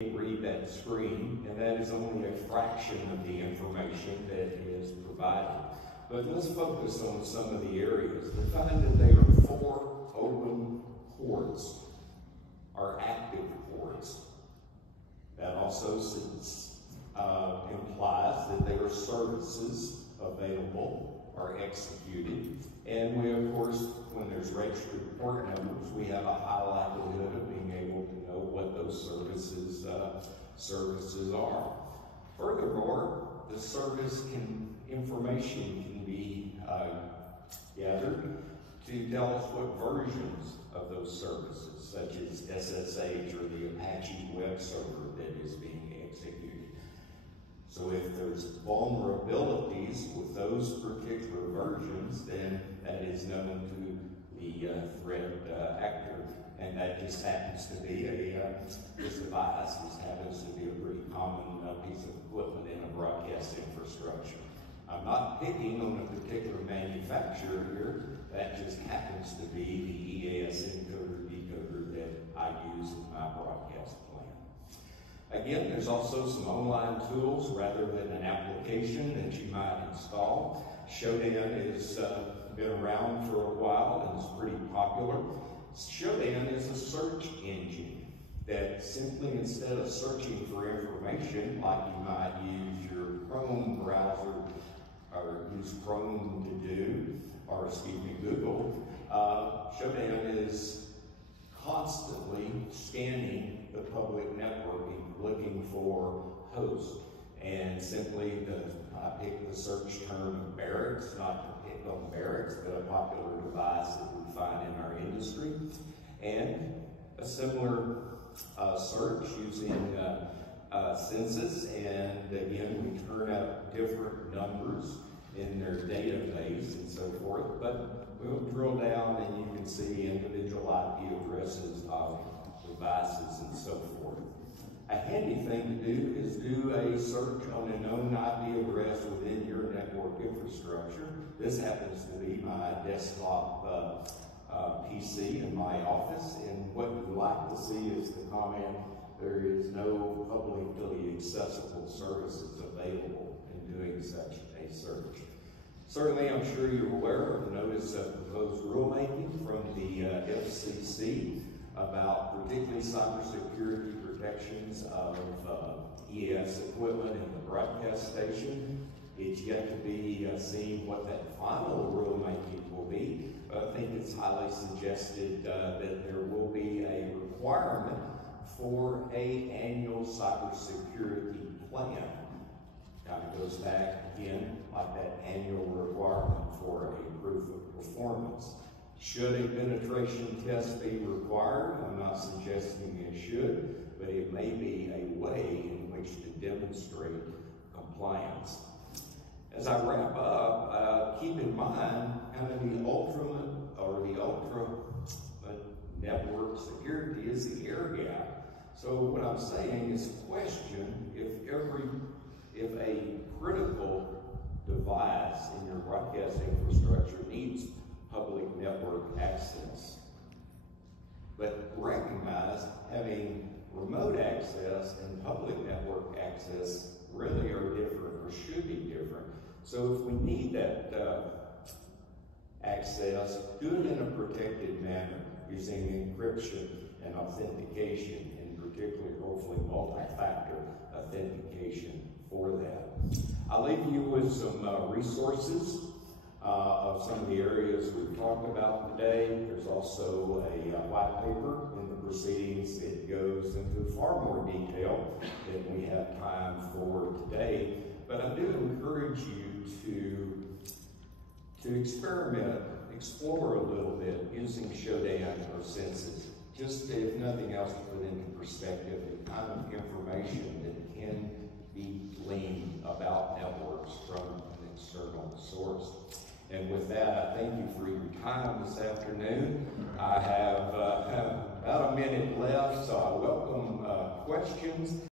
read that screen, and that is only a fraction of the information that is provided. But let's focus on some of the areas. We find that there are 4 open ports, or active ports. That also implies that there are services available or executed. And we, of course, when there's registered port numbers, we have a high likelihood of being able to know what those services are. Furthermore, the service information can be gathered to tell us what versions of those services, such as SSH or the Apache web server that is being executed. So if there's vulnerabilities with those particular versions, then that is known to the threat actor. And that just happens to be this device just happens to be a pretty common piece of equipment in a broadcast infrastructure. I'm not picking on a particular manufacturer here. That just happens to be the EAS encoder-decoder that I use in my broadcast plan. Again, there's also some online tools rather than an application that you might install. Shodan has been around for a while and is pretty popular. Shodan is a search engine that simply, instead of searching for information like you might use your Chrome browser or use Chrome to do, or excuse me, Google, Shodan is constantly scanning the public networking, looking for hosts. And simply, I pick the search term barracks, not to pick on barracks, but a popular device that we find in our industry. And a similar search using census, and again, we turn up different numbers in their database and so forth, but we'll drill down and you can see individual IP addresses of devices and so forth. A handy thing to do is do a search on a known IP address within your network infrastructure. This happens to be my desktop PC in my office, and what we'd like to see is the comment, there is no publicly accessible services available in doing such a search. Certainly, I'm sure you're aware of the notice of proposed rulemaking from the FCC about particularly cybersecurity protections of EAS equipment in the broadcast station. It's yet to be seen what that final rulemaking will be, but I think it's highly suggested that there will be a requirement for an annual cybersecurity plan. Kind of goes back again like that annual requirement for a proof of performance. Should a penetration test be required? I'm not suggesting it should, but it may be a way in which to demonstrate compliance. As I wrap up, keep in mind kind of the ultimate or the ultra network security is the air gap. So what I'm saying is question if a critical device in your broadcast infrastructure needs public network access, but recognize having remote access and public network access really are different or should be different. So if we need that access, do it in a protected manner using encryption and authentication, and particularly hopefully multi-factor authentication for that. I'll leave you with some resources of some of the areas we've talked about today. There's also a white paper in the proceedings that goes into far more detail than we have time for today. But I do encourage you to experiment, explore a little bit using Shodan or Census, just if nothing else to put into perspective the kind of information that can be gleaned about networks from an external source. And with that, I thank you for your time this afternoon. I have about a minute left, so I welcome questions.